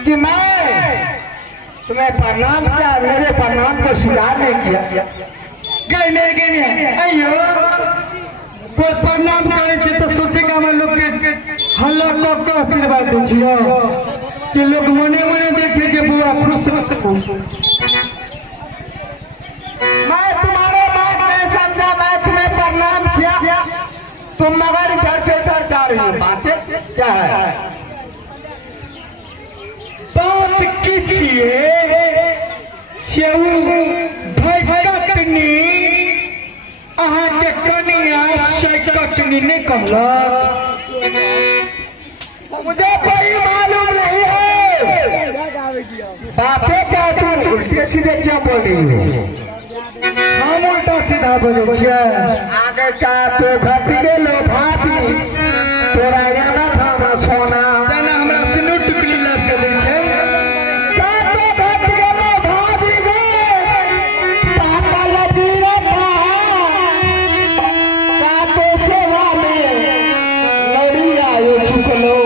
कि मैं तुम्हें प्रणाम किया, मेरे प्रणाम को स्वीकार नहीं किया। गए अयो कोई प्रणाम करे तो सोचेगा मैं लोग के हल्ला कब का आशीर्वाद दे कि लोग मने मने देखे कि बुआ खुश। मैं तुम्हारे बात नहीं समझा, मैं तुम्हें प्रणाम किया, तुम मगर इधर से उधर जा रही हो। बातें क्या है? बात कीजिए भटकनी अहाँ के कनिया से कटनी नहीं कहलक। मुझे कोई मालूम नहीं है। बातें क्या तुम उल्टे सीधे क्या बोल रही हो? हम उल्टा सीधा बोले छियै। आगे क्या तो घट गेलो भाभी, तोरा जाना था ना सोना। जाना हमरा सिनुर टुकड़ी लाग के दै छै। क्या तो घट गेलो भाभी गे, पापा लगी रखा। क्या तो सेवा में लड़ी आयो चुकलो।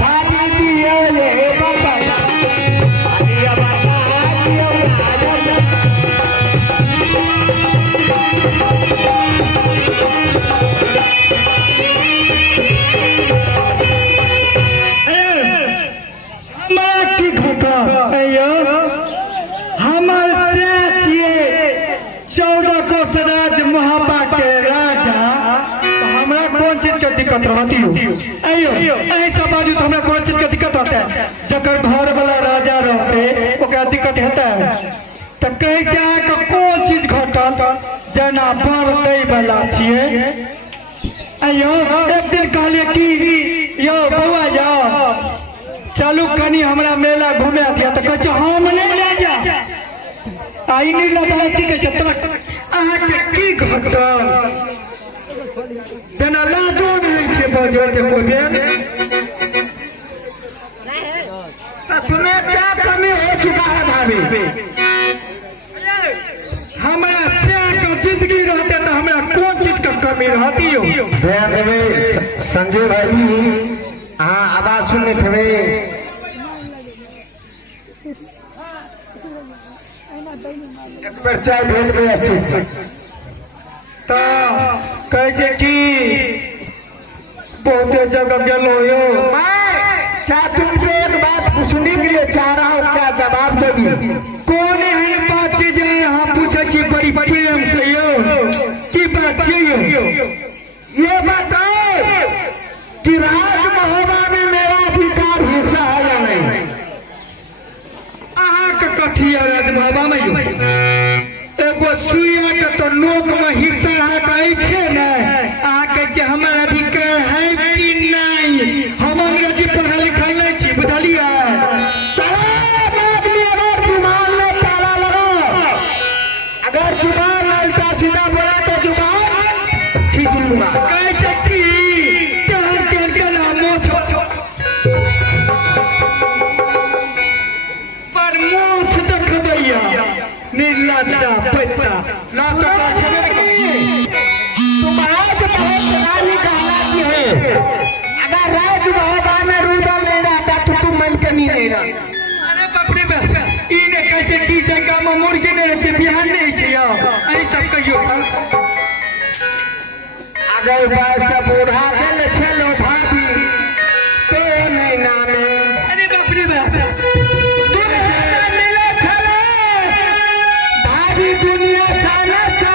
भाभी दियो ये बाबा, ये बाबा दियो दिक्कत रहती हो अयो एही सब बाजू तो हमरा कोन चीज के दिक्कत होता है। जकर घर वाला राजा रहते ओकरा दिक्कत होता है तो कह जा के कोन चीज घटल जना पर दै वाला छिए। अयो एक दिन कहलिए कि यो बउआ जाओ चलू कनी हमरा मेला घुमा दिया तो कह हम नहीं ले जा। आई नहीं लगला ठीक है तोरा अहाँ के की घटल जना लाजो नहीं छे बजे के खोजे। तुम्हें क्या कमी हो चुका है भाभी? हमारा से का जिंदगी रहते तो हमारा कौन चीज का कमी रहती हो? ध्यान देवे संजय भाई, हाँ आवाज सुनने थे। एक बार चाय भेज में तो कहे कि बहुत जगह गेलो यो। मैं क्या तुमसे एक बात पूछने के लिए चाह रहा हूँ, क्या जवाब दोगी? कौन एहन बात चीज यहाँ पूछे कि बड़ी प्रेम से यो की बात यो ये बताओ कि राज महोबा में मेरा अधिकार हिस्सा है या नहीं? अहाँ के कठिया राज महोबा में यो एगो सुइया के तो लोक में हिस्सा है छे न आके के हमार अधिकार है कि नहीं? हम अंग्रेजी पढ़ा लिखल नहीं छी, बुझलिए? अगर जुबान में ताला लगा, अगर जुबान उल्टा सीधा बोला तो जुबान खींच लूंगा। कैसे की चार के नामों पर मोछ देखबैया निर्लज्जा पैसा ना अगर राज महोबा में रूदल नहीं रहता तो तुम मन के नहीं रहता। अरे बाप रे बाप, इने कैसे की जगह में मुर्गी नहीं रहते, बिहान नहीं छियो ऐ सब कहियो। अगर पैसा बूढ़ा दिल छलो भाभी तो नहीं नामे। अरे बाप रे बाप, दुनिया मिले छलो भाभी, दुनिया छाना सा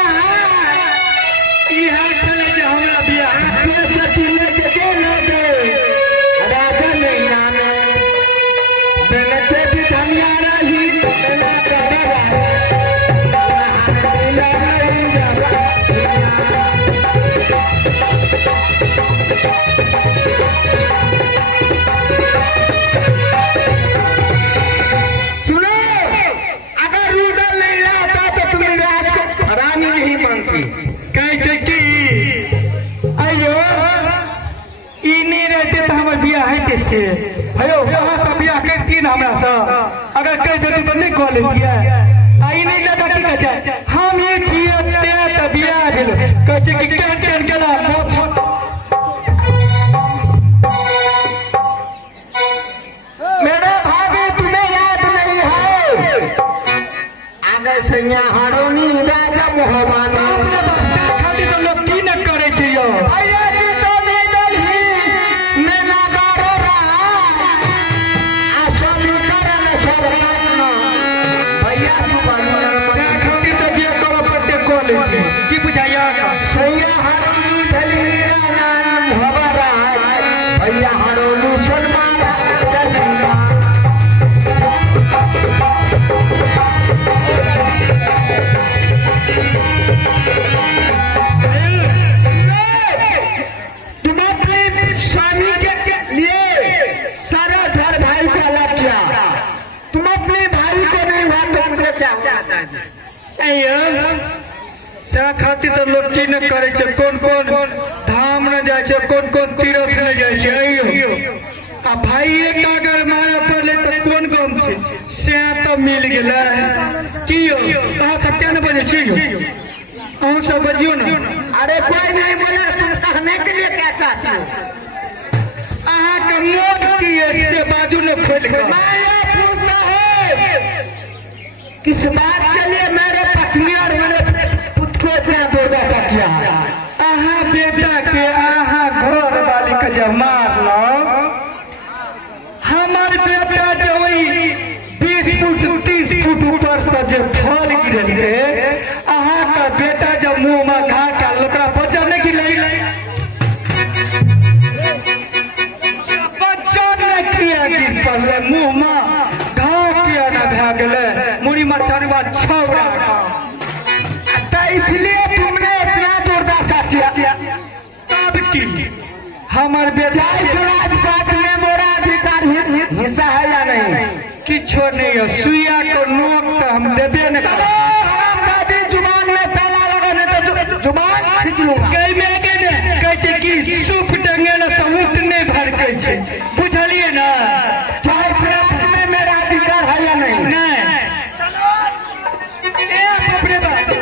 इहा चले जे हमरा बियाह भयो वहाँ से बियाह करती ना हमरा से अगर कह देती तो नहीं कह लेती है। आई नहीं लगा की कहते हम ये किए तो बियाह भेल कहते कि टेन टेन केला सैया हारोनी राजा मोहबानी खाली तो लोग की न करे छी यो भैया जी तो निकल ही मेला गारो रहा आसोली करन सरकारना भैया सुबानी खाली तो बिया करो पट्टे को ले की बुझाया सैया हारोनी धली राजा मोहबारा भैया हारोनी सलमान खातिर तो लोग की न करे छे कौन कौन धाम न जाए छे कौन कौन तीर्थ न जाए छे अइयो आ भाई एक अगर माया पड़ले तो कौन कौन छे से तो मिल गेला कियो अहाँ सब क्या न बजे छी अहाँ सब बजियो ना अरे कोई नहीं बोले तुम कहने के लिए क्या चाहती हो अहाँ के मोट की इसके बाजू ने खोल के मैं ये पूछता है किस बात के लिए मेरे पत्नी और मेरे पुत्र को इतना दुर्दशा किया है अहाँ बेटा के अहाँ घर वाली के जब मारलो हमार बेटा जो 20 फुट 30 फुट ऊपर से जो फल गिरल के अहाँ का बेटा जब मुंह में घा का लोकरा बच्चा नहीं गिरल बच्चा नहीं किया गिर पड़ले मुंह में घा किया न भा गेले मुड़ी में चरवा छौरा तो इसलिए तुमने इतना दुर्दशा किया तब की हमार बेटा इस राजपाट में मेरा अधिकार हिस्सा है या नहीं किछो नहीं है सुइया को नोक तो हम देबे न चलो हम दादी जुबान में पहला लगाने तो जुबान खींच लूंगा कई में आगे ने कहते कि सूप टंगे न तो ऊँट नहीं भर के छे बुझलिए ना क्या इस राज में मेरा अधिकार है या नहीं नहीं ए बापरे बाप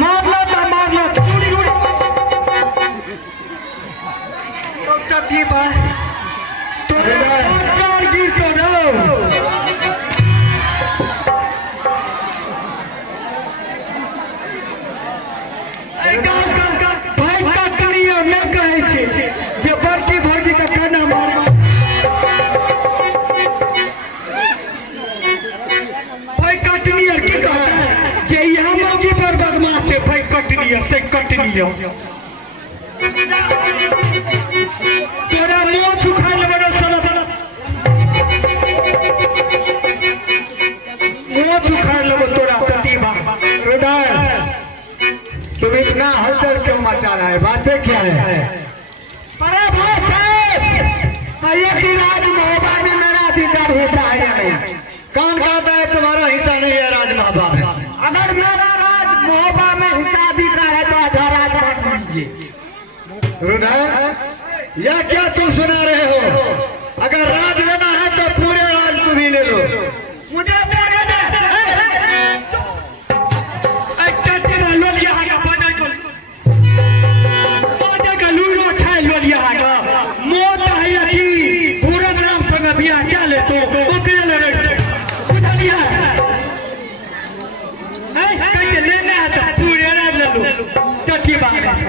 मारला तो मारला चूड़ी उड़ी तो बा तो चार गिर कर भाई का करियो न कहे छे जे बड़की भौजी का खाना मारे भाई कटनी और की कहा जे यहाँ मौकी पर बदमाश है भाई कटनी से कटनी तेरा मुंह सुखा ले बड़ा साला मुंह सुखा ले तोरा प्रतिभा हृदय तुम इतना हलचल क्यों मचा रहा है बातें क्या है अरे भाई साहब भैया की राज मोहबा में मेरा अधिकार हिस्सा है या नहीं कौन कहता है तुम्हारा हिस्सा नहीं है राज महाबा में अगर मेरा राज मोहबा में हिस्सा अधिकार है तो आधा राज बांट लीजिए हृदय यह क्या तुम सुना रहे हो अगर राज लेना है तो पूरे राज तुम ही ले लो मुझे देने दे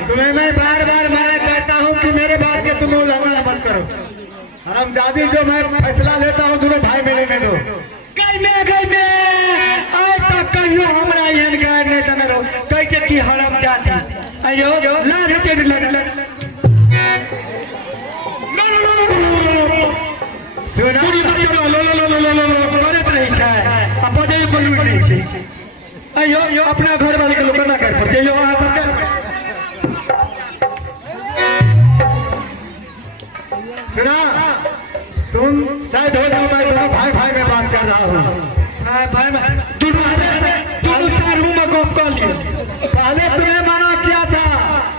तुम्हें मैं बार बार मना करता हूँ कि मेरे बात हरामजादी जो मैं फैसला लेता हूँ दोनों भाई मिले में दो। कई में आज तक कहियो हमरा एहन गाय नहीं देने रहो कैसे की हराम जाती अयो लाज के लग सुना करत रही छै आ बजे बोलू नहीं छै अयो अपना घर वाले के लोग ना कर पर जइयो वहां पर सुना तुम शायद हो जाओ, मैं दोनों भाई भाई में बात कर रहा हूँ। भाई दोनों रूम में गप कर लिए पहले तुम्हें मना किया था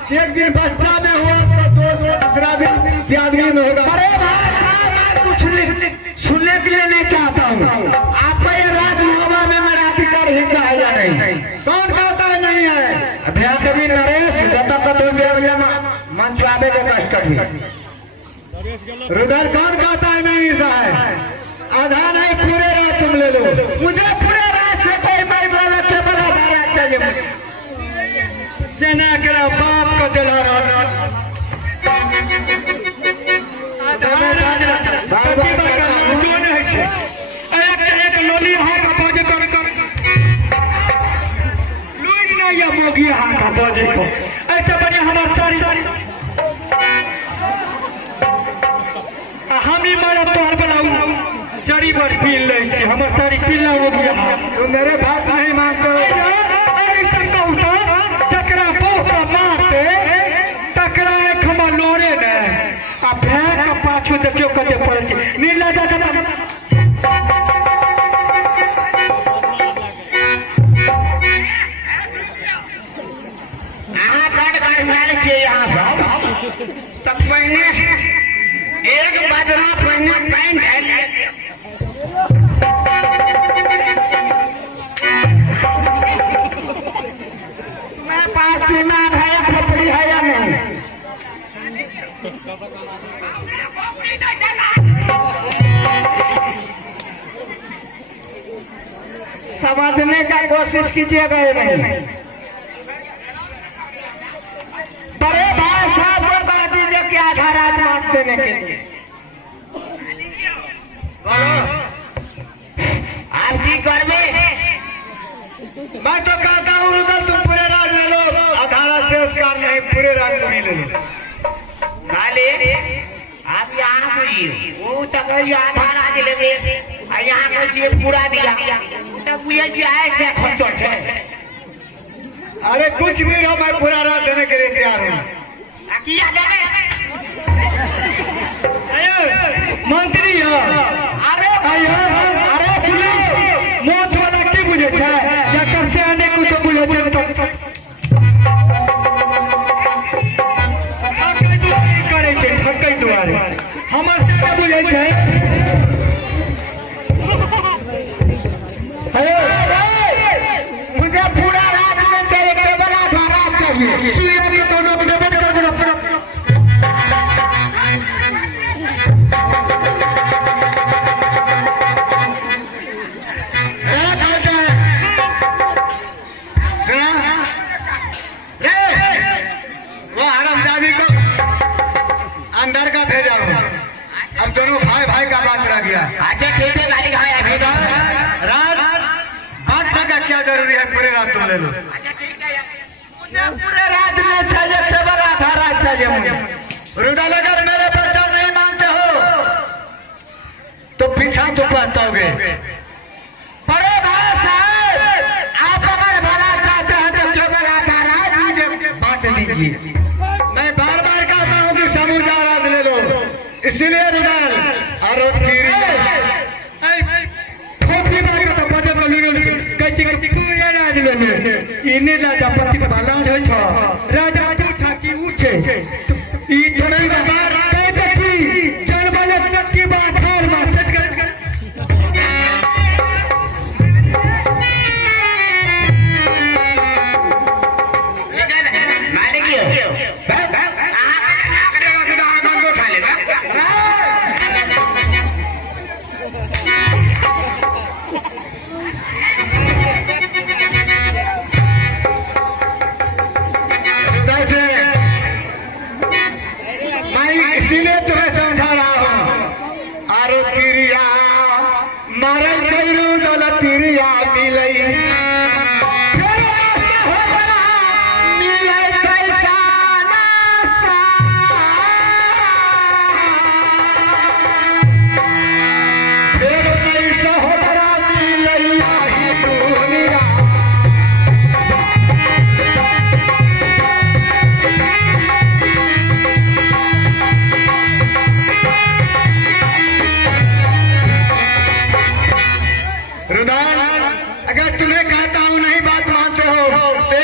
कि एक दिन बच्चा में हुआ तो दूसरा दिन आदमी में होगा। अरे भाई मैं कुछ सुनने के लिए नहीं चाहता हूँ। आपका ये राज महोबा में मेरा अधिकार हिस्सा है या नहीं? कौन कहता है नहीं है? अभ्यास भी नरेश जब तक तो मंच आवे के कष्ट करिए रुदल कौन कहता है नहीं ऐसा है? आधा नहीं पूरे रात तुम ले लो। मुझे पूरे रात से कोई मैं बड़ा चाहिए मुझे जना करा बाप को दिला रहा लोली हाथ बाजे कर लुई ना या मोगी हाथ बाजे को ऐसे बने हमारे सारी हम ही मारा तोहर बनाऊ जड़ी भर पील ले छी हमर सारी पील ना हो गया। तुम मेरे बात नहीं मानते हो। ऐसा कहू तो टकरा बहुत मारते टकरा एक हम लोरे ने आ भैंस का पाछू देखियो कते पड़े छी नीला जा तब पहने एक बदला पहने पैंट है तुम्हारे पास दिमाग है या खोपड़ी है या नहीं? समझने का कोशिश कीजिएगा या नहीं? बड़े भाई साहब को बता दीजिए कि आधा रात मात देने के लिए आप की कर मैं तो कहता हूँ रुदल तुम पूरे रात ले लो। आधा रात से उसका नहीं, पूरे रात तुम ही ले लो। खाले आप यहाँ बुझिए वो तक आधा रात लगे यहाँ कैसे पूरा दिया तब बुझे कि ऐसे खर्चो है। अरे कुछ भी हो, मैं पूरा रात देने के लिए तैयार हूँ। मंत्री अरे सुनो मोच वाला की बुझे छै जकर से आने कुछ बुझे छै करे छै ठकै दुआरे हमर से बुझे छै। मुझे पूरा रात में तेरे केवल आधा रात चाहिए। अंदर का भेजा हूँ। अब दोनों भाई भाई का बात रह गया। अच्छा ठीक है गाली कहाँ है रात बांटने का क्या जरूरी है? पूरे रात तुम ले लो। अच्छा ठीक है मुझे पूरे रात में चाहिए केवल आधा रात चाहिए मुझे। रुदल अगर मेरे बेटा नहीं मानते हो तो पीछा तो पछताओगे। बड़े भाई साहब आप हमारे भला चाहते हैं तो केवल आधा रात मुझे बांट दीजिए। मैं बार बार कहता हूँ कि समूचा रात ले लो, इसीलिए रुदल और खोपड़ी मार के तो बजे तो लुरु कच्ची कुया राज ले इने राजा पति के लाज होय छ राजा जो छाकी ऊंचे ई थोड़े बार कह दे छी जनबले चक्की बाठार में सेट कर मैं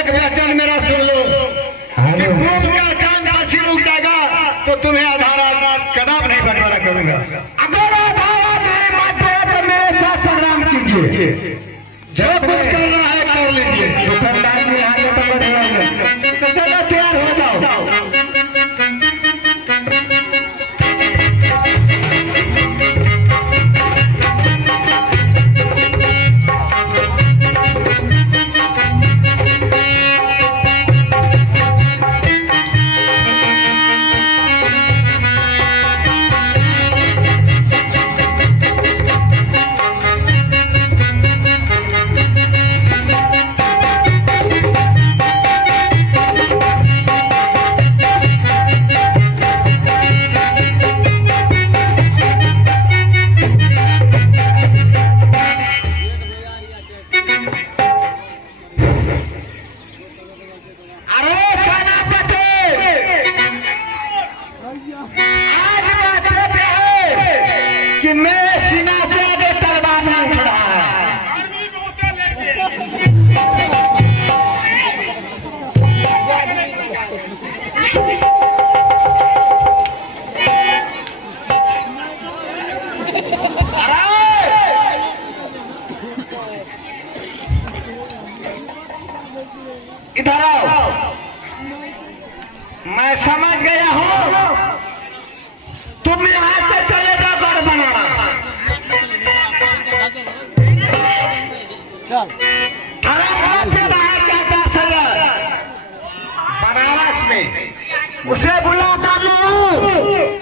एक वचन मेरा सुन लो कि खूब का कान पक्षी उगेगा तो तुम्हें आधारा कदम नहीं बंटवारा करूंगा। अगर आधारा मेरी मत पे तो मेरे साथ संग्राम कीजिए, जो कुछ करना है कर लीजिए। दुकानदार जी यहाँ से तो बढ़ेगा, तो चलो तैयार हो जाओ। कि मेरे सीना से आगे तलवार नहीं उठ रहा है। इधर आओ, मैं समझ गया हूँ तुम यहाँ से चले जाओ गढ़ बनाना। बनारस में उसे बुलाता